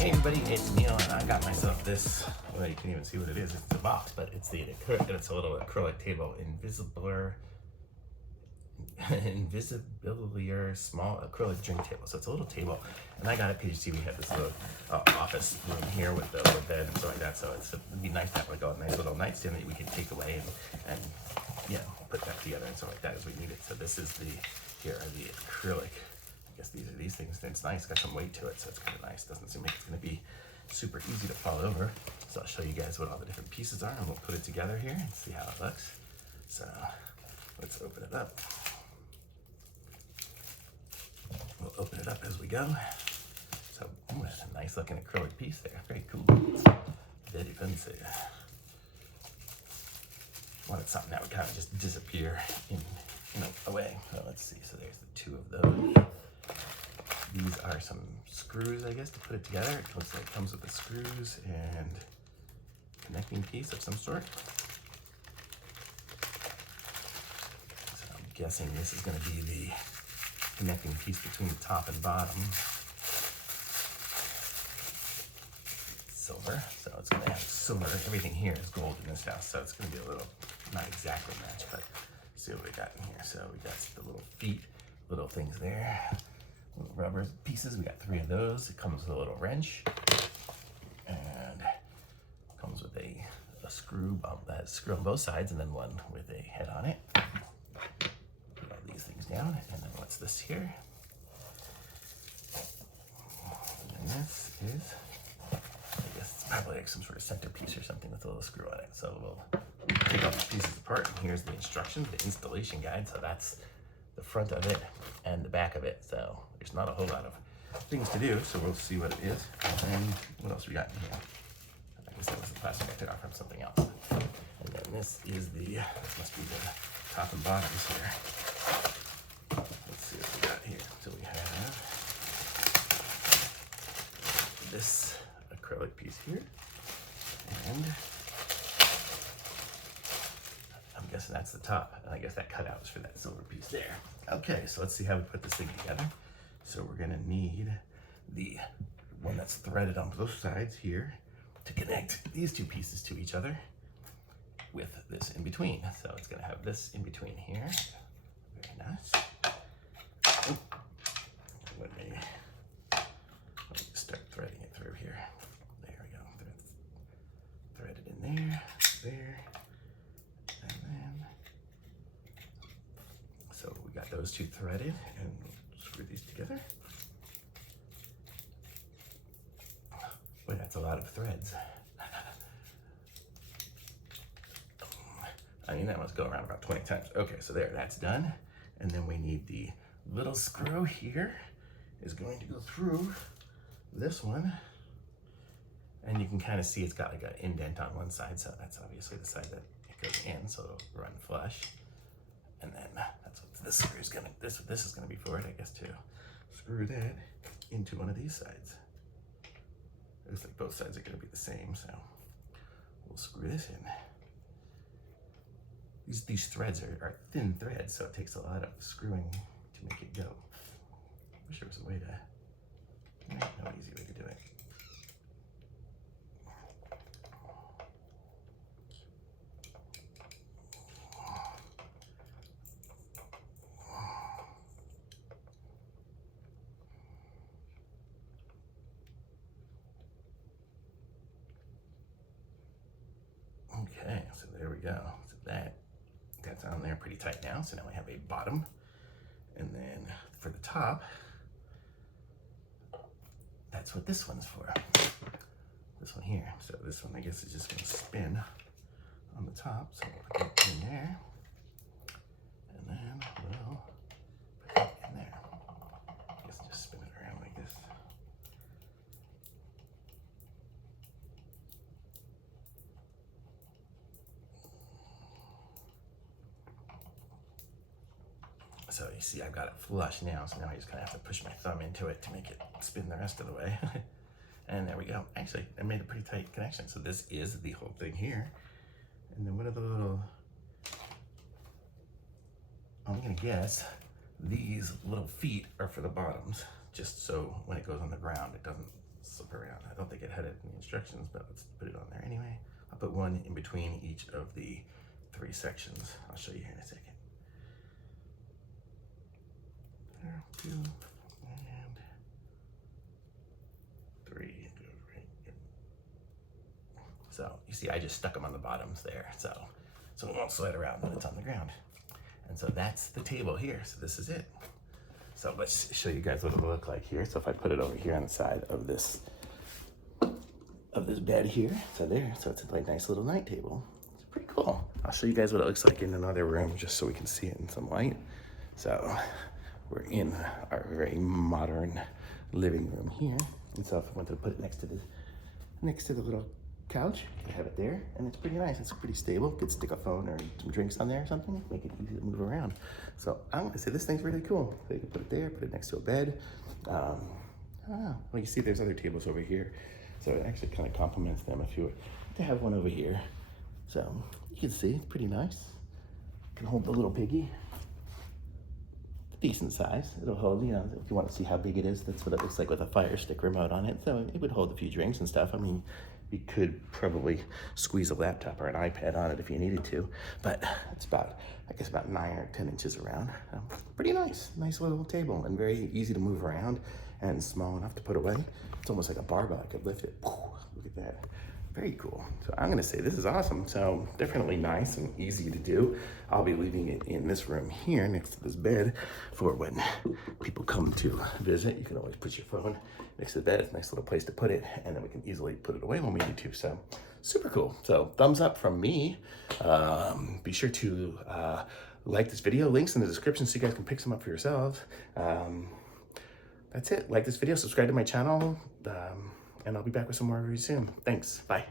Hey everybody, it's Neil, and I got myself this. Well, you can't even see what it is. It's a box, but it's a little acrylic table, invisibiliter small acrylic drink table. So it's a little table, and I got it because you see we have this little office room here with the little bed and stuff like that. So it'd be nice to have like a nice little nightstand that we can take away and you know, put that together and stuff like that as we need it. So this is here are the acrylic. I guess these are these things. It's nice, got some weight to it, so it's kind of nice. Doesn't seem like it's going to be super easy to fall over. So I'll show you guys what all the different pieces are, and we'll put it together here and see how it looks. So let's open it up. We'll open it up as we go. So there's a nice looking acrylic piece there. Very cool. Very fancy. Wanted something that would kind of just disappear away. So let's see. So there's the two of those. These are some screws, I guess, to put it together. It looks like it comes with the screws and connecting piece of some sort. So I'm guessing this is going to be the connecting piece between the top and bottom. Silver, so it's going to have silver. Everything here is gold in this house, so it's going to be a little, not exactly match, but see what we got in here. So we got the little feet, little things there. Little rubber pieces, we got 3 of those. It comes with a little wrench and comes with a screw that has a screw on both sides and then one with a head on it. Put all these things down, and then what's this here? And this is, I guess it's probably like some sort of centerpiece or something with a little screw on it. So we'll take all these pieces apart, and here's the instructions, the installation guide. So that's the front of it and the back of it. So there's not a whole lot of things to do, so we'll see what it is. And what else we got in here? I guess that was the plastic I took off from something else. And then this must be the top and bottoms here. Let's see what we got here. So we have this acrylic piece here, and I'm guessing that's the top, and I guess that cutout is for that silver piece there. Okay, so let's see how we put this thing together. So we're gonna need the one that's threaded on both sides here to connect these two pieces to each other with this in between. So it's gonna have this in between here. Very nice. Oh, let me start threading it through here. There we go. Thread it in there, there. And then, so we got those two threaded, and we'll screw these together. Boy, that's a lot of threads. I mean, that must go around about 20 times. Okay, so there, that's done. And then we need the little screw here is going to go through this one. And you can kind of see it's got like an indent on one side, so that's obviously the side that it goes in, so it'll run flush. And then that's what this screw is gonna, this is gonna be for it, I guess, to screw that into one of these sides. It looks like both sides are gonna be the same, so we'll screw this in. These threads are thin threads, so it takes a lot of screwing to make it go. I wish there was a way to, no easy way to do it. Okay, so there we go. So that's on there pretty tight now. So now we have a bottom. And then for the top, that's what this one's for. This one here. So this one, I guess, is just gonna spin on the top. So we'll put it in there. And then we'll put it in there. I guess just spin it around like this. So you see I've got it flush now, so now I just kind of have to push my thumb into it to make it spin the rest of the way. And there we go. Actually, I made a pretty tight connection. So this is the whole thing here. And then what are the little, I'm gonna guess these little feet are for the bottoms, just so when it goes on the ground, it doesn't slip around. I don't think it had it in the instructions, but let's put it on there anyway. I'll put one in between each of the 3 sections. I'll show you here in a second. There, 2, and 3. So you see, I just stuck them on the bottoms there, so it won't slide around when it's on the ground. And so that's the table here. So this is it. So let's show you guys what it'll look like here. So if I put it over here on the side of this bed here, so it's a nice little night table. It's pretty cool. I'll show you guys what it looks like in another room just so we can see it in some light. So we're in our very modern living room here. And so if I wanted to put it next to the little couch, I have it there, and it's pretty nice. It's pretty stable. Could stick a phone or some drinks on there or something, make it easy to move around. So I'm gonna say this thing's really cool. So you can put it there, put it next to a bed. I don't know. Well, you see there's other tables over here. So it actually kind of complements them if you were to have one over here. So you can see it's pretty nice. Can hold the little piggy. Decent size. It'll hold, you know, if you want to see how big it is, that's what it looks like with a Fire Stick remote on it. So it would hold a few drinks and stuff. I mean, you could probably squeeze a laptop or an iPad on it if you needed to, but it's about, I guess, about 9 or 10 inches around. Pretty nice little table, and very easy to move around and small enough to put away. It's almost like a barbell. I could lift it. Look at that. Very cool. So I'm gonna say this is awesome. So definitely nice and easy to do. I'll be leaving it in this room here next to this bed for when people come to visit. You can always put your phone next to the bed. It's a nice little place to put it, and then we can easily put it away when we need to. So super cool. So thumbs up from me. Be sure to like this video. Links in the description so you guys can pick some up for yourselves. That's it. Like this video, subscribe to my channel, and I'll be back with some more reviews soon. Thanks. Bye.